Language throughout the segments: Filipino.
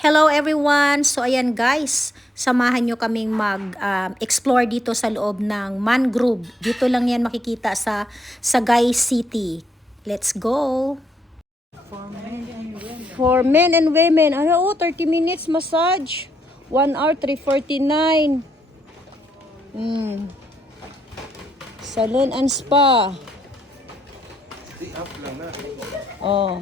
Hello everyone! So ayan guys, samahan nyo kaming mag-explore dito sa loob ng mangrove. Dito lang yan makikita sa Sagay City. Let's go! For men and women. Ano, 30 minutes massage. 1 hour, 349. Salon and spa. Oh.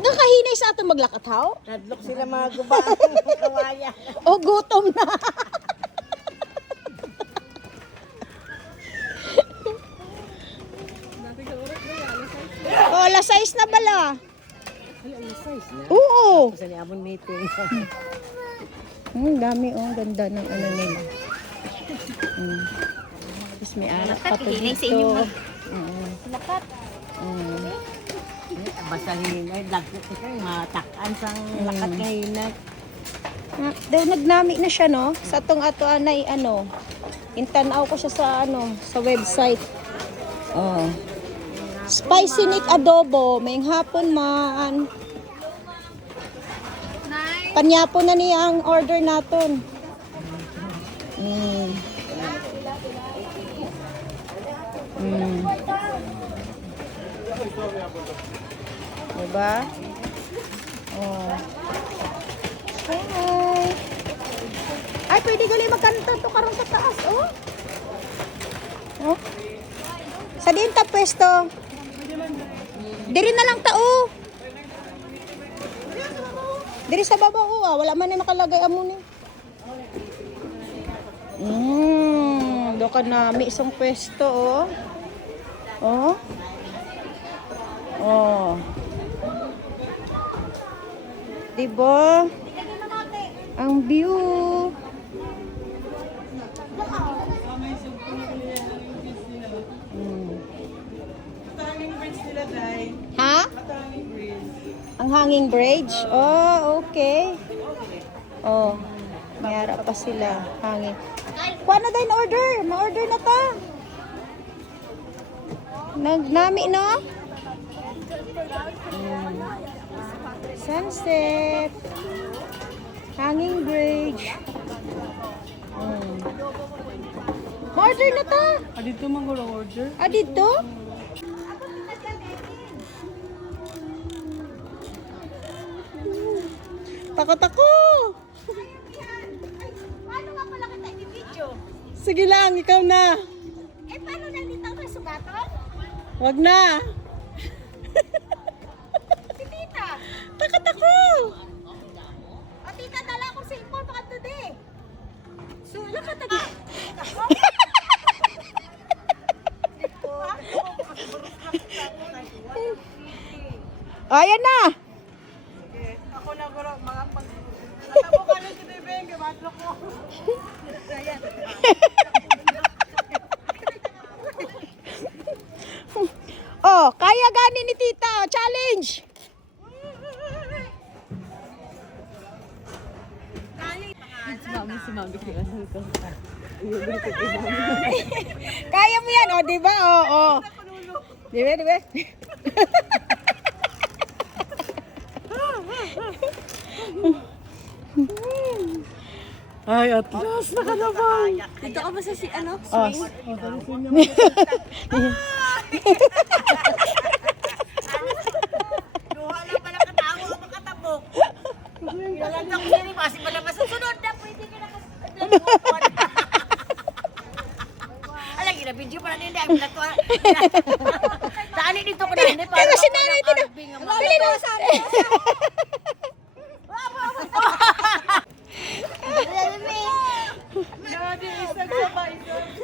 Nakahinay sa ato maglakataw? Nadlok sila mga guba. Kawaya. O gutom na. O, alas 6 na bala. Alas 6 na. Oo. Sa niamon meeting. Dami ganda ng ano nila. Tapos may anak pa to dito. Lakat. Basta hinay, dagkot ko kayo, matakan sang lakat nga hinay. Daw nagnami na siya no. Sa tong ato anay ano. Intanaw ko siya sa ano, sa website. Oh. Spicy Nick adobo, may hapon man. Panyapon na niya ang order naton. Diba? Oh. Hi. Ay, pwede gali magkanta to karon sa taas, oh. Oh. Sa diin ta pwesto. Diri na lang tao. Diri sa baba, oh. Wala man na nakalagay amo ni. Do ka nami isang pwesto, oh. Oh. Oh. Diba? Ang view. Ha? Ang hanging bridge? Oh, okay. Oh. Mayara pa sila. Hanging. Kuha na din order. Ma-order na ta. Nagnami, no? Sunset. Hanging bridge. Ma-order na ta. Dito man ko order. Dito? Takot ako. Paano nga pala kita i-video? Sige lang, ikaw na. Paano nandito ang sugaton? Wag na. Si tita. Takot ako. O tita, dala akong cellphone baka today. So, wala ka taga. Ayan na. Ako na guro mga pag natabo ka lang si Beng, madlok ko. Oh, kaya gani ni tita. Challenge. Kaya mo yan, oh, di ba? Oh, oh. Di ba, di ba? Ay, at last nakalabang. Dito ka ba sa ano? Oh. Duha lang pala katawa o makatabok. Ilalanda ko siya rin, kasi pala masusunod na pwede ka na Alam, gina-video pala nila. Ang binato. Saan dito ko na hindi? Pero si nanay ito na. Pili na.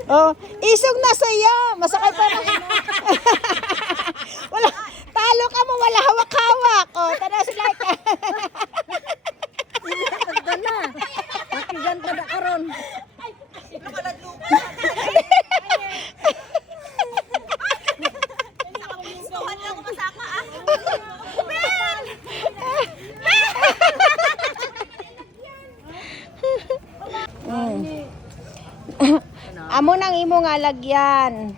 Oh, isog na saya. Masakay pa na. Wala, talo ka mo, wala hawak-hawak. Oh, tara sila ka. Ganda na. Makiganda na karon. Suhan lang ako masaka ah. Amo nang imo nga lagyan.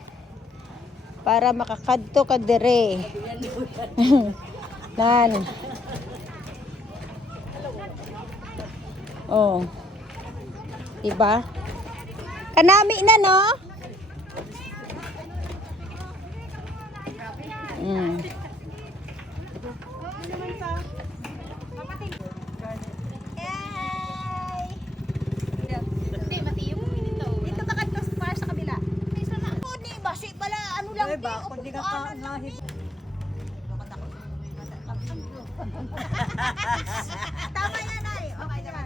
para makakadto ka dire. Nan. Oh. Diba? Kanami na, no? Mm. Dito ka kadto para sa kabila. Di basi pala ano lang Diba? Kung di ka nahit. Tama yan ay. Okay naman.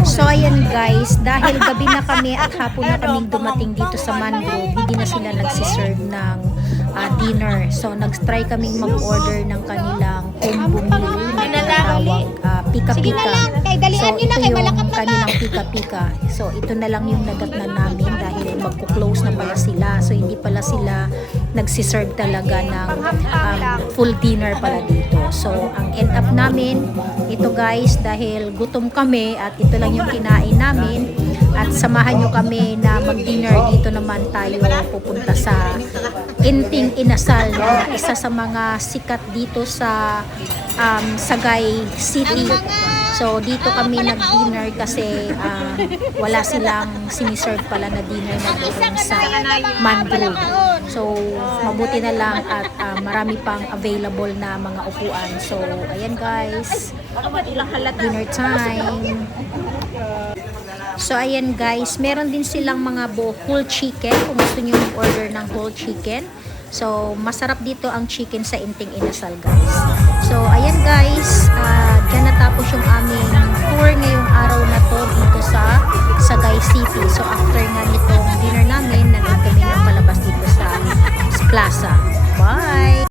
So ayan guys, dahil gabi na kami at hapon na kaming dumating dito sa Mangrove, hindi na sila nagsiserve ng dinner. So nag-try kaming mag-order ng kanilang combo meal na tinatawag pika-pika. So ito yung kanilang pika-pika. So ito na lang yung nadatnan namin dahil magko-close na pala sila. So hindi pala sila nagsiserve talaga ng full dinner pala dito. So ang end up namin, ito guys, dahil gutom kami at ito lang yung kinain namin at samahan nyo kami na mag-dinner dito naman tayo pupunta sa Inting Inasal na isa sa mga sikat dito sa Sagay City. So dito kami nag-dinner kasi wala silang siniserve pala na dinner na doon sa Mangrove. So mabuti na lang at marami pang available na mga upuan. So ayan guys, dinner time. So ayan guys, meron din silang mga whole chicken kung gusto niyo mag-order ng whole chicken. So masarap dito ang chicken sa Inting Inasal guys. So ayan guys, dyan natapos yung aming